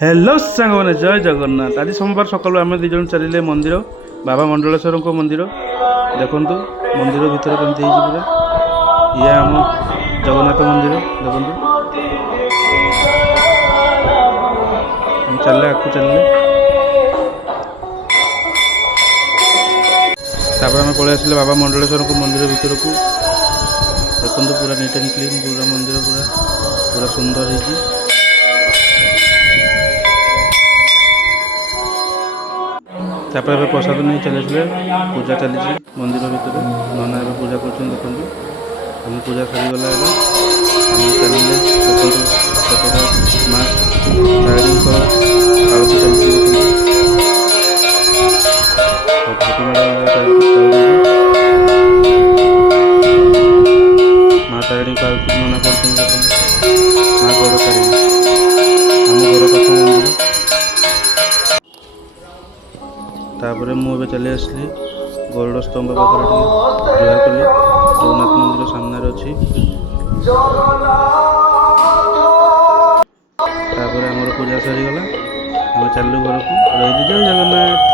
Hello सांगने जय जगन्नाथ। आज सोमवार सकालू आम दी जन चलिए मंदिर बाबा मंडलेश्वर मंदिर। देखु मंदिर भितर कमी पूरा ये आम जगन्नाथ मंदिर देखु हम चलने आगे चलिए आम पलि आसिले बाबा मंडलेश्वर मंदिर भितर को। देखु पूरा नीट एंड क्लीन पूरा मंदिर पूरा पूरा सुंदर है। तापर प्रसाद नहीं चले पूजा चली मंदिर भितर नना ए पूजा कर देखते हम पूजा सरीगला चलिए देखते माँ तारिणी आरती चलती माँ तारिणी को आरती नना कर माँ गौर तारिणी आम घर पाख मंदिर। तापर मुझे चली आसली गरुड़ स्तंभ पाखे जुहार कली जगन्नाथ मंदिर सामने अच्छी। तापर आमर पूजा सरीगला आम चलू घर को रही जय जगन्नाथ।